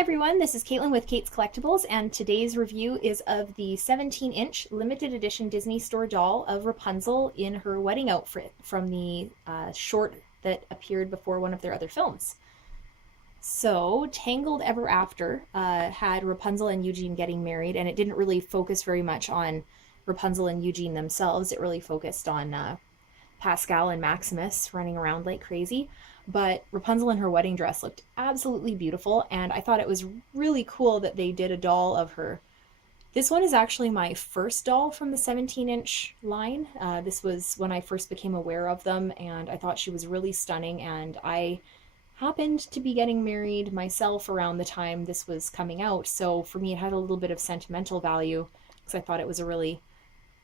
everyone, this is Caitlin with Kait's Collectibles, and today's review is of the 17-inch limited edition Disney Store doll of Rapunzel in her wedding outfit from the short that appeared before one of their other films. So, Tangled Ever After had Rapunzel and Eugene getting married, and it didn't really focus very much on Rapunzel and Eugene themselves. It really focused on Pascal and Maximus running around like crazy. But Rapunzel in her wedding dress looked absolutely beautiful, and I thought it was really cool that they did a doll of her. This one is actually my first doll from the 17-inch line. This was when I first became aware of them, and I thought she was really stunning, and I happened to be getting married myself around the time this was coming out, so for me it had a little bit of sentimental value because I thought it was a really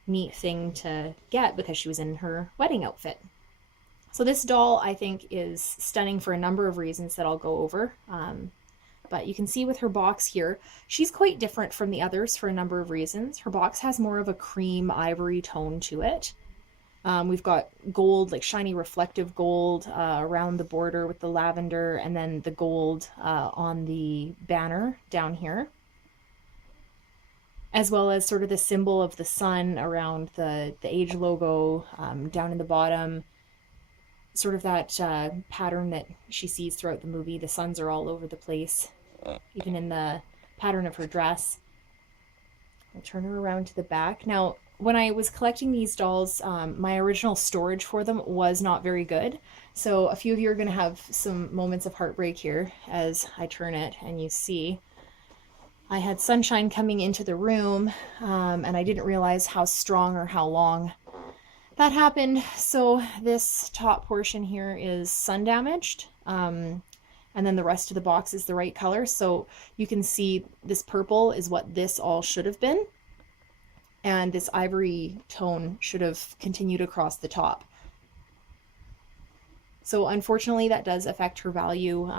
neat thing to get because she was in her wedding outfit. So this doll, I think, is stunning for a number of reasons that I'll go over. But you can see with her box here, she's quite different from the others for a number of reasons. Her box has more of a cream ivory tone to it. We've got gold, like shiny reflective gold around the border with the lavender, and then the gold on the banner down here, as well as sort of the symbol of the sun around the age logo down in the bottom. Sort of that pattern that she sees throughout the movie. The suns are all over the place, even in the pattern of her dress. I'll turn her around to the back. Now, when I was collecting these dolls, my original storage for them was not very good. So a few of you are going to have some moments of heartbreak here as I turn it and you see I had sunshine coming into the room and I didn't realize how strong or how long that happened. So this top portion here is sun damaged, and then the rest of the box is the right color. So you can see this purple is what this all should have been, and this ivory tone should have continued across the top. So unfortunately that does affect her value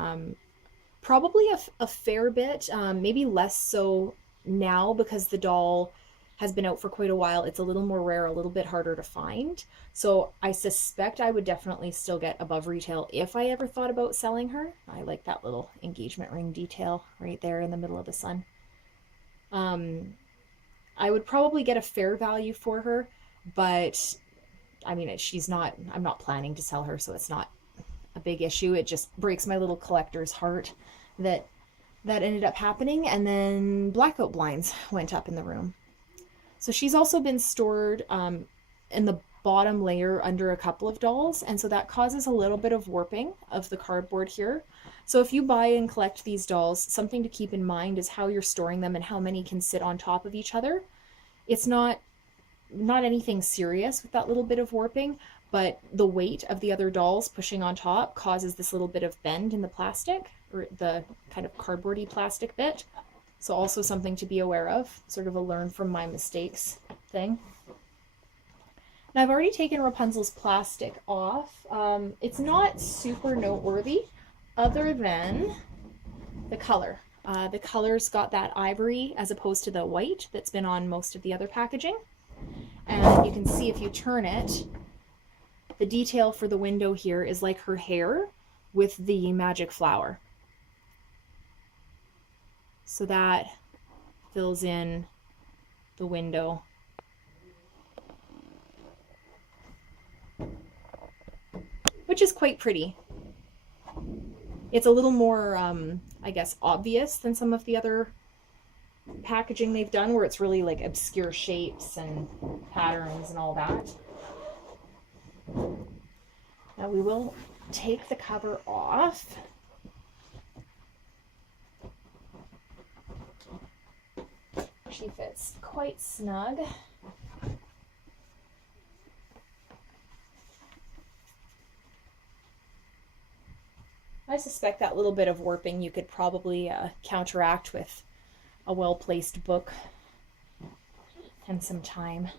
probably a fair bit, maybe less so now because the doll has been out for quite a while. It's a little more rare, a little bit harder to find. So I suspect I would definitely still get above retail if I ever thought about selling her. I like that little engagement ring detail right there in the middle of the sun. I would probably get a fair value for her, but I mean, I'm not planning to sell her, so it's not a big issue. It just breaks my little collector's heart that ended up happening, and then blackout blinds went up in the room. So she's also been stored in the bottom layer under a couple of dolls, and so that causes a little bit of warping of the cardboard here. So if you buy and collect these dolls, something to keep in mind is how you're storing them and how many can sit on top of each other. It's not anything serious with that little bit of warping, but the weight of the other dolls pushing on top causes this little bit of bend in the plastic, or the kind of cardboardy plastic bit. So also something to be aware of, sort of a learn from my mistakes thing. Now I've already taken Rapunzel's plastic off. It's not super noteworthy other than the color. The color's got that ivory as opposed to the white that's been on most of the other packaging. And you can see if you turn it, the detail for the window here is like her hair with the magic flower. So that fills in the window. Which is quite pretty. It's a little more, I guess, obvious than some of the other packaging they've done, where it's really like obscure shapes and patterns and all that. Now we will take the cover off. She fits quite snug. I suspect that little bit of warping you could probably counteract with a well-placed book and some time.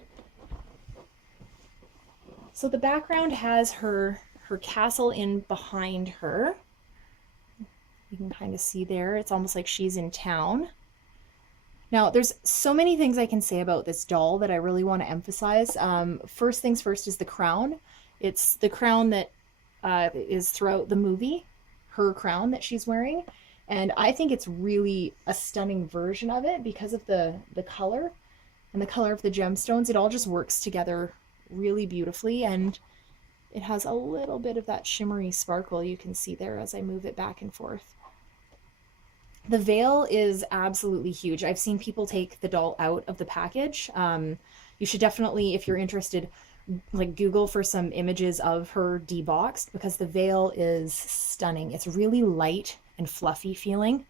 So the background has her castle in behind her. You can kind of see there, it's almost like she's in town. Now, there's so many things I can say about this doll that I really want to emphasize. First things first is the crown. It's the crown that is throughout the movie, her crown that she's wearing. And I think it's really a stunning version of it because of the color and the color of the gemstones. It all just works together really beautifully, and it has a little bit of that shimmery sparkle you can see there as I move it back and forth. The veil is absolutely huge. I've seen people take the doll out of the package. You should definitely, if you're interested, like Google for some images of her deboxed, because the veil is stunning. It's really light and fluffy feeling.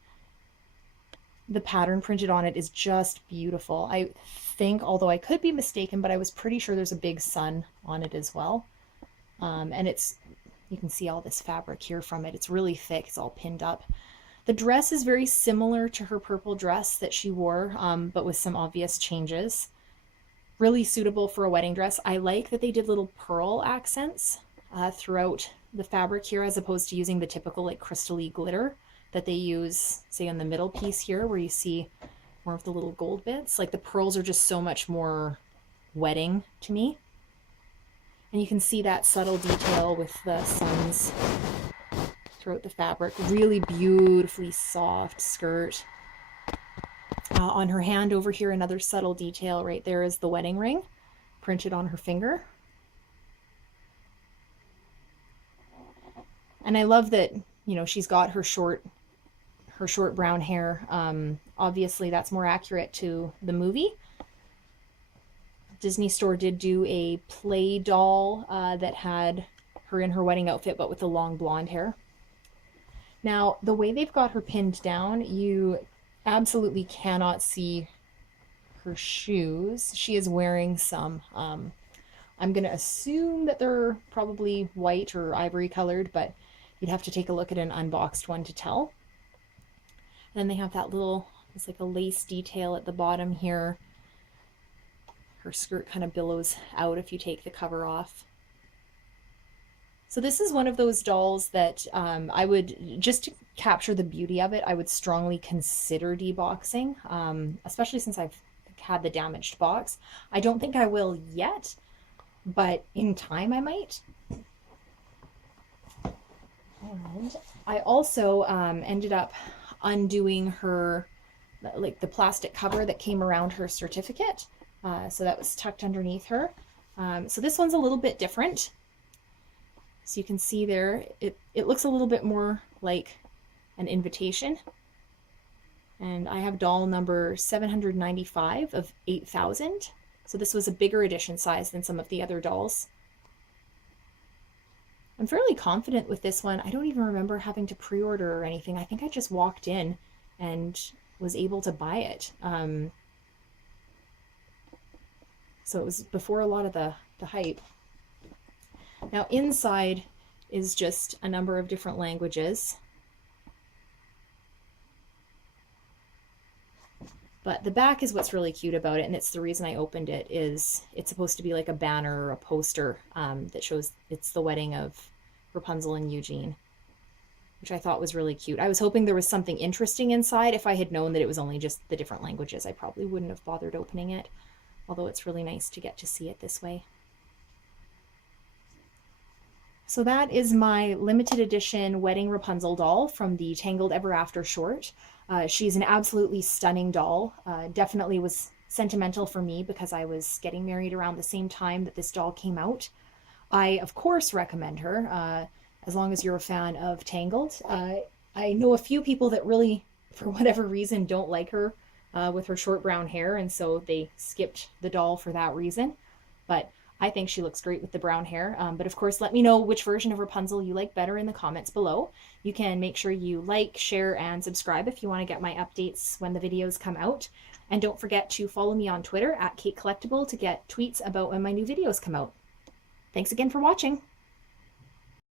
The pattern printed on it is just beautiful. I think, although I could be mistaken, but I was pretty sure there's a big sun on it as well. And you can see all this fabric here from it. It's really thick. It's all pinned up. The dress is very similar to her purple dress that she wore, but with some obvious changes. Really suitable for a wedding dress. I like that they did little pearl accents throughout the fabric here, as opposed to using the typical like crystal-y glitter that they use, say, on the middle piece here, where you see more of the little gold bits. Like the pearls are just so much more wedding to me. And you can see that subtle detail with the suns throughout the fabric. Really beautifully soft skirt. On her hand over here, another subtle detail right there is the wedding ring printed on her finger. And I love that, you know, she's got her short brown hair. Obviously that's more accurate to the movie. Disney Store did do a play doll that had her in her wedding outfit, but with the long blonde hair. Now, the way they've got her pinned down, you absolutely cannot see her shoes. She is wearing some, I'm going to assume that they're probably white or ivory colored, but you'd have to take a look at an unboxed one to tell. And then they have that little, it's like a lace detail at the bottom here. Her skirt kind of billows out if you take the cover off. So this is one of those dolls that I would, just to capture the beauty of it, I would strongly consider deboxing, especially since I've had the damaged box. I don't think I will yet, but in time I might. And I also ended up undoing her, like the plastic cover that came around her certificate. So that was tucked underneath her. So this one's a little bit different. So you can see there, it looks a little bit more like an invitation. And I have doll number 795 of 8,000. So this was a bigger edition size than some of the other dolls. I'm fairly confident with this one. I don't even remember having to pre-order or anything. I think I just walked in and was able to buy it. So it was before a lot of the hype. Now inside is just a number of different languages. But the back is what's really cute about it, and it's the reason I opened it, is it's supposed to be like a banner or a poster that shows it's the wedding of Rapunzel and Eugene, which I thought was really cute. I was hoping there was something interesting inside. If I had known that it was only just the different languages, I probably wouldn't have bothered opening it, although it's really nice to get to see it this way. So that is my limited edition wedding Rapunzel doll from the Tangled Ever After short. She's an absolutely stunning doll. Definitely was sentimental for me because I was getting married around the same time that this doll came out. I, of course, recommend her as long as you're a fan of Tangled. I know a few people that really, for whatever reason, don't like her with her short brown hair, and so they skipped the doll for that reason. But I think she looks great with the brown hair. But of course, let me know which version of Rapunzel you like better in the comments below. You can make sure you like, share, and subscribe if you want to get my updates when the videos come out. And don't forget to follow me on Twitter at Kait Collectible to get tweets about when my new videos come out. Thanks again for watching.